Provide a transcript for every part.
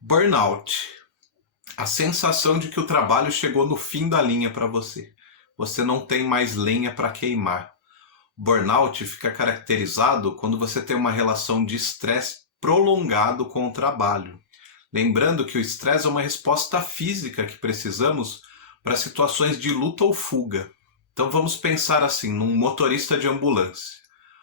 Burnout. A sensação de que o trabalho chegou no fim da linha para você. Você não tem mais lenha para queimar. Burnout fica caracterizado quando você tem uma relação de estresse prolongado com o trabalho. Lembrando que o estresse é uma resposta física que precisamos para situações de luta ou fuga. Então vamos pensar assim, num motorista de ambulância.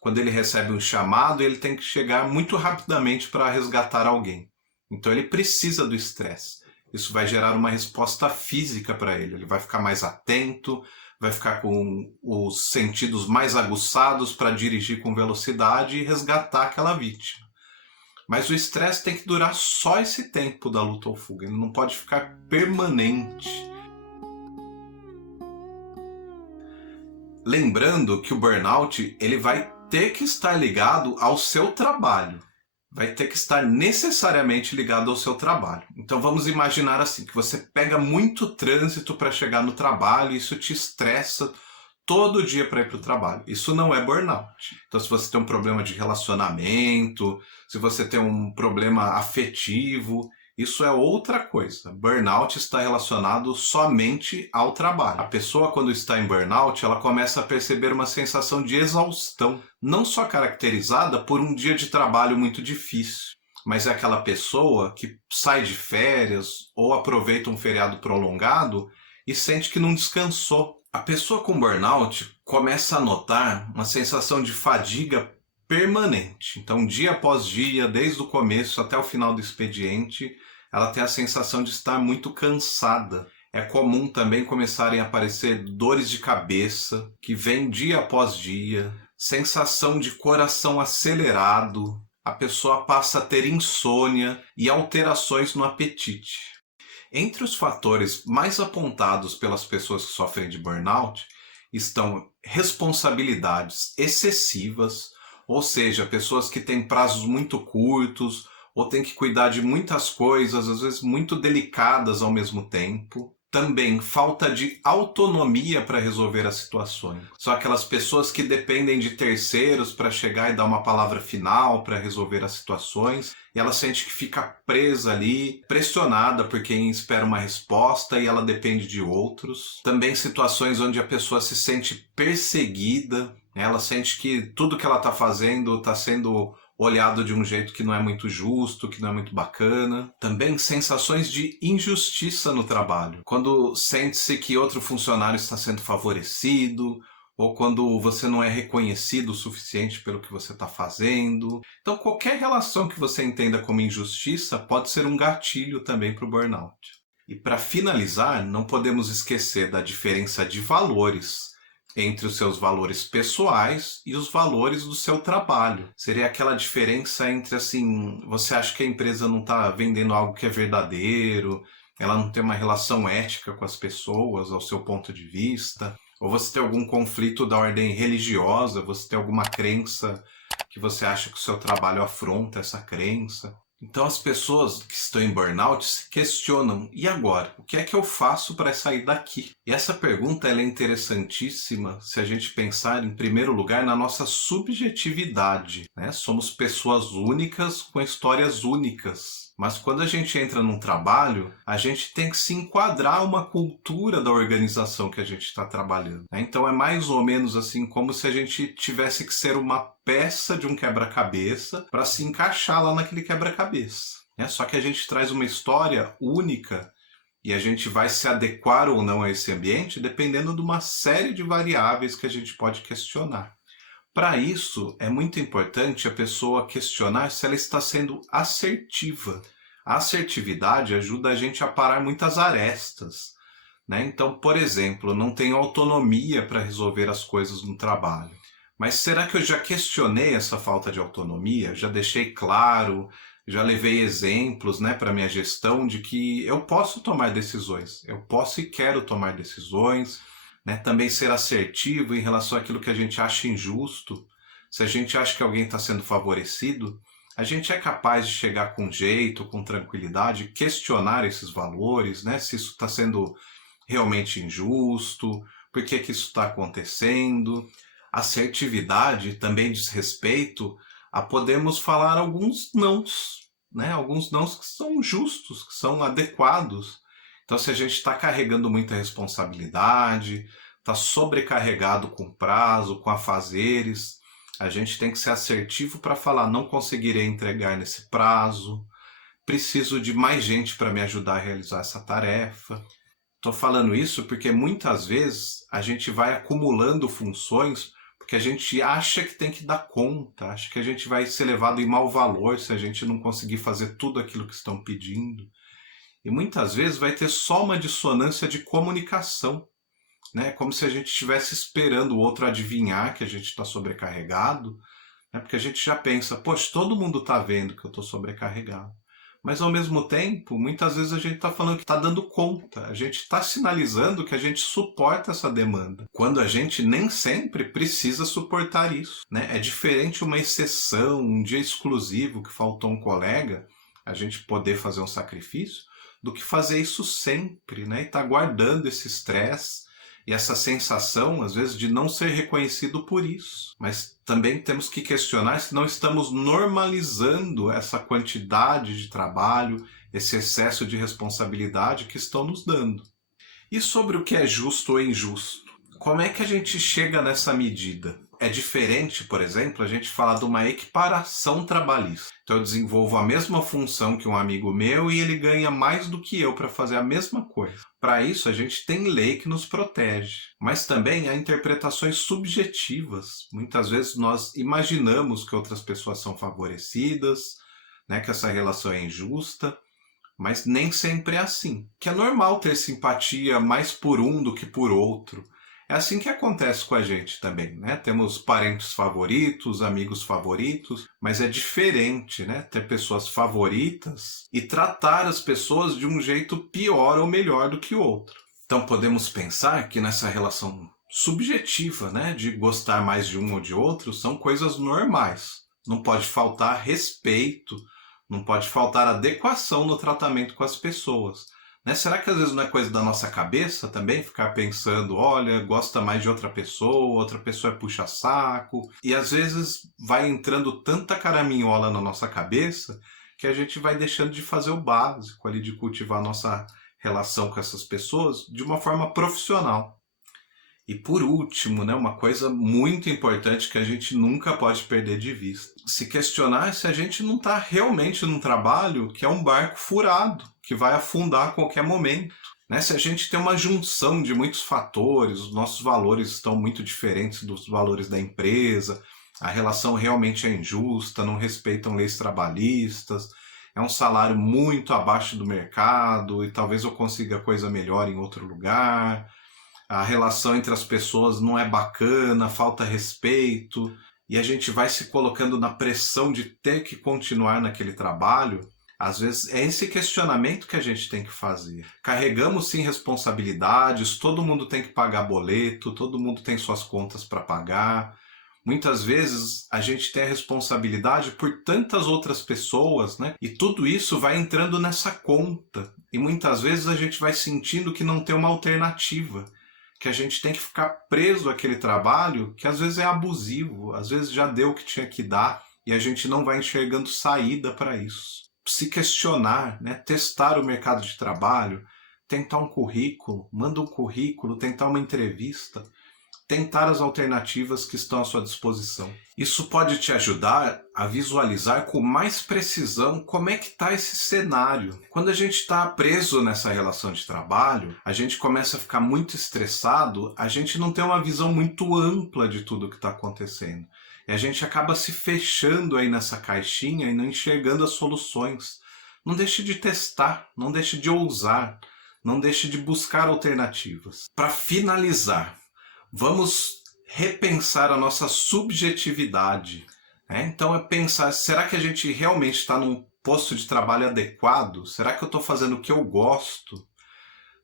Quando ele recebe um chamado, ele tem que chegar muito rapidamente para resgatar alguém. Então ele precisa do estresse. Isso vai gerar uma resposta física para ele. Ele vai ficar mais atento, vai ficar com os sentidos mais aguçados para dirigir com velocidade e resgatar aquela vítima. Mas o estresse tem que durar só esse tempo da luta ou fuga. Ele não pode ficar permanente. Lembrando que o burnout ele vai ter que estar ligado ao seu trabalho. Vai ter que estar necessariamente ligado ao seu trabalho. Então vamos imaginar assim, que você pega muito trânsito para chegar no trabalho e isso te estressa todo dia para ir para o trabalho. Isso não é burnout. Então se você tem um problema de relacionamento, se você tem um problema afetivo, isso é outra coisa. Burnout está relacionado somente ao trabalho. A pessoa, quando está em burnout, ela começa a perceber uma sensação de exaustão, não só caracterizada por um dia de trabalho muito difícil, mas é aquela pessoa que sai de férias ou aproveita um feriado prolongado e sente que não descansou. A pessoa com burnout começa a notar uma sensação de fadiga permanente. Então, dia após dia, desde o começo até o final do expediente, ela tem a sensação de estar muito cansada. É comum também começarem a aparecer dores de cabeça, que vêm dia após dia, sensação de coração acelerado, a pessoa passa a ter insônia e alterações no apetite. Entre os fatores mais apontados pelas pessoas que sofrem de burnout estão responsabilidades excessivas, ou seja, pessoas que têm prazos muito curtos ou têm que cuidar de muitas coisas, às vezes muito delicadas ao mesmo tempo. Também falta de autonomia para resolver as situações. São aquelas pessoas que dependem de terceiros para chegar e dar uma palavra final para resolver as situações. E ela sente que fica presa ali, pressionada por quem espera uma resposta e ela depende de outros. Também situações onde a pessoa se sente perseguida. Ela sente que tudo que ela está fazendo está sendo olhado de um jeito que não é muito justo, que não é muito bacana. Também sensações de injustiça no trabalho. Quando sente-se que outro funcionário está sendo favorecido, ou quando você não é reconhecido o suficiente pelo que você está fazendo. Então, qualquer relação que você entenda como injustiça pode ser um gatilho também para o burnout. E para finalizar, não podemos esquecer da diferença de valores entre os seus valores pessoais e os valores do seu trabalho. Seria aquela diferença entre, assim, você acha que a empresa não está vendendo algo que é verdadeiro, ela não tem uma relação ética com as pessoas, ao seu ponto de vista, ou você tem algum conflito da ordem religiosa, você tem alguma crença que você acha que o seu trabalho afronta essa crença. Então as pessoas que estão em burnout se questionam, e agora? O que é que eu faço para sair daqui? E essa pergunta ela é interessantíssima se a gente pensar, em primeiro lugar, na nossa subjetividade, né? Somos pessoas únicas com histórias únicas. Mas quando a gente entra num trabalho, a gente tem que se enquadrar uma cultura da organização que a gente está trabalhando, né? Então é mais ou menos assim como se a gente tivesse que ser uma peça de um quebra-cabeça para se encaixar lá naquele quebra-cabeça, né? Só que a gente traz uma história única e a gente vai se adequar ou não a esse ambiente dependendo de uma série de variáveis que a gente pode questionar. Para isso, é muito importante a pessoa questionar se ela está sendo assertiva. A assertividade ajuda a gente a parar muitas arestas, né? Então, por exemplo, eu não tenho autonomia para resolver as coisas no trabalho. Mas será que eu já questionei essa falta de autonomia? Já deixei claro, já levei exemplos, né, para minha gestão de que eu posso tomar decisões, eu posso e quero tomar decisões, né? Também ser assertivo em relação àquilo que a gente acha injusto. Se a gente acha que alguém está sendo favorecido, a gente é capaz de chegar com jeito, com tranquilidade, questionar esses valores, né? Se isso está sendo realmente injusto, por que que isso está acontecendo. Assertividade também diz respeito a podermos falar alguns nãos, né? Alguns nãos que são justos, que são adequados. Então, se a gente está carregando muita responsabilidade, está sobrecarregado com prazo, com afazeres, a gente tem que ser assertivo para falar: não conseguirei entregar nesse prazo, preciso de mais gente para me ajudar a realizar essa tarefa. Estou falando isso porque muitas vezes a gente vai acumulando funções porque a gente acha que tem que dar conta, acha que a gente vai ser levado em mau valor se a gente não conseguir fazer tudo aquilo que estão pedindo. E muitas vezes vai ter só uma dissonância de comunicação, né? Como se a gente estivesse esperando o outro adivinhar que a gente está sobrecarregado, né? Porque a gente já pensa: poxa, todo mundo está vendo que eu estou sobrecarregado. Mas ao mesmo tempo, muitas vezes a gente está falando que está dando conta, a gente está sinalizando que a gente suporta essa demanda, quando a gente nem sempre precisa suportar isso, né? É diferente uma exceção, um dia exclusivo que faltou um colega, a gente poder fazer um sacrifício, do que fazer isso sempre, né? E estar guardando esse estresse e essa sensação, às vezes, de não ser reconhecido por isso. Mas também temos que questionar se não estamos normalizando essa quantidade de trabalho, esse excesso de responsabilidade que estão nos dando. E sobre o que é justo ou injusto? Como é que a gente chega nessa medida? É diferente, por exemplo, a gente falar de uma equiparação trabalhista. Então eu desenvolvo a mesma função que um amigo meu e ele ganha mais do que eu para fazer a mesma coisa. Para isso a gente tem lei que nos protege, mas também há interpretações subjetivas. Muitas vezes nós imaginamos que outras pessoas são favorecidas, né, que essa relação é injusta, mas nem sempre é assim. Que é normal ter simpatia mais por um do que por outro. É assim que acontece com a gente também, né? Temos parentes favoritos, amigos favoritos, mas é diferente, né? Ter pessoas favoritas e tratar as pessoas de um jeito pior ou melhor do que o outro. Então podemos pensar que nessa relação subjetiva, né, de gostar mais de um ou de outro, são coisas normais. Não pode faltar respeito, não pode faltar adequação no tratamento com as pessoas. Né? Será que às vezes não é coisa da nossa cabeça também ficar pensando: olha, gosta mais de outra pessoa é puxa-saco? E às vezes vai entrando tanta caraminhola na nossa cabeça que a gente vai deixando de fazer o básico ali, de cultivar a nossa relação com essas pessoas de uma forma profissional. E por último, né, uma coisa muito importante que a gente nunca pode perder de vista: se questionar se a gente não está realmente num trabalho que é um barco furado, que vai afundar a qualquer momento. Né? Se a gente tem uma junção de muitos fatores, os nossos valores estão muito diferentes dos valores da empresa, a relação realmente é injusta, não respeitam leis trabalhistas, é um salário muito abaixo do mercado e talvez eu consiga coisa melhor em outro lugar, a relação entre as pessoas não é bacana, falta respeito, e a gente vai se colocando na pressão de ter que continuar naquele trabalho. Às vezes é esse questionamento que a gente tem que fazer. Carregamos sim responsabilidades, todo mundo tem que pagar boleto, todo mundo tem suas contas para pagar. Muitas vezes a gente tem a responsabilidade por tantas outras pessoas, né? E tudo isso vai entrando nessa conta. E muitas vezes a gente vai sentindo que não tem uma alternativa, que a gente tem que ficar preso àquele trabalho que às vezes é abusivo, às vezes já deu o que tinha que dar e a gente não vai enxergando saída para isso. Se questionar, né? Testar o mercado de trabalho, tentar um currículo, manda um currículo, tentar uma entrevista, tentar as alternativas que estão à sua disposição. Isso pode te ajudar a visualizar com mais precisão como é que está esse cenário. Quando a gente está preso nessa relação de trabalho, a gente começa a ficar muito estressado, a gente não tem uma visão muito ampla de tudo que está acontecendo. E a gente acaba se fechando aí nessa caixinha e não enxergando as soluções. Não deixe de testar, não deixe de ousar, não deixe de buscar alternativas. Para finalizar, vamos repensar a nossa subjetividade. Né? Então é pensar: será que a gente realmente está num posto de trabalho adequado? Será que eu estou fazendo o que eu gosto?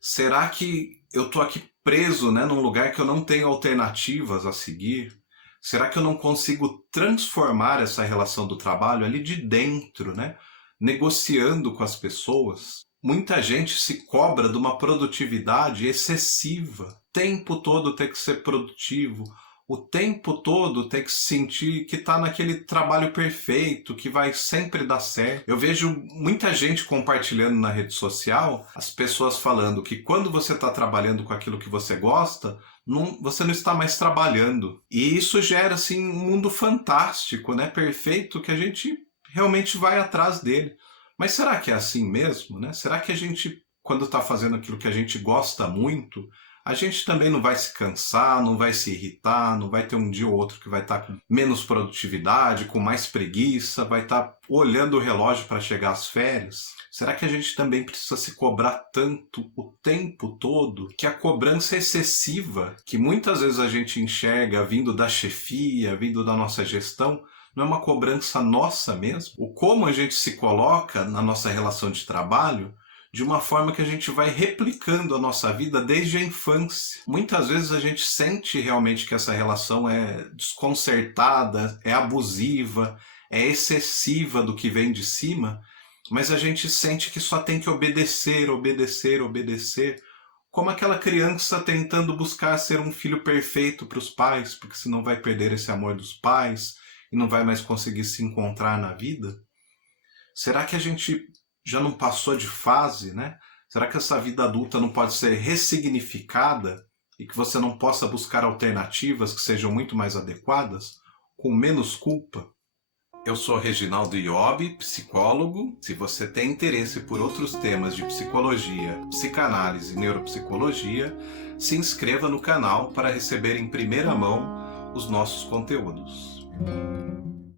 Será que eu estou aqui preso, né, num lugar que eu não tenho alternativas a seguir? Será que eu não consigo transformar essa relação do trabalho ali de dentro, né? Negociando com as pessoas? Muita gente se cobra de uma produtividade excessiva. O tempo todo ter que ser produtivo, o tempo todo ter que sentir que está naquele trabalho perfeito, que vai sempre dar certo. Eu vejo muita gente compartilhando na rede social, as pessoas falando que quando você está trabalhando com aquilo que você gosta, você não está mais trabalhando. E isso gera assim um mundo fantástico, né? Perfeito, que a gente realmente vai atrás dele. Mas será que é assim mesmo, né? Será que a gente, quando está fazendo aquilo que a gente gosta muito, a gente também não vai se cansar, não vai se irritar, não vai ter um dia ou outro que vai estar com menos produtividade, com mais preguiça, vai estar olhando o relógio para chegar às férias? Será que a gente também precisa se cobrar tanto o tempo todo, que a cobrança excessiva, que muitas vezes a gente enxerga vindo da chefia, vindo da nossa gestão, não é uma cobrança nossa mesmo? O como a gente se coloca na nossa relação de trabalho de uma forma que a gente vai replicando a nossa vida desde a infância. Muitas vezes a gente sente realmente que essa relação é desconcertada, é abusiva, é excessiva do que vem de cima, mas a gente sente que só tem que obedecer, obedecer, obedecer, como aquela criança tentando buscar ser um filho perfeito para os pais, porque senão vai perder esse amor dos pais e não vai mais conseguir se encontrar na vida. Será que a gente já não passou de fase, né? Será que essa vida adulta não pode ser ressignificada e que você não possa buscar alternativas que sejam muito mais adequadas, com menos culpa? Eu sou Reginaldo Iobi, psicólogo. Se você tem interesse por outros temas de psicologia, psicanálise e neuropsicologia, se inscreva no canal para receber em primeira mão os nossos conteúdos.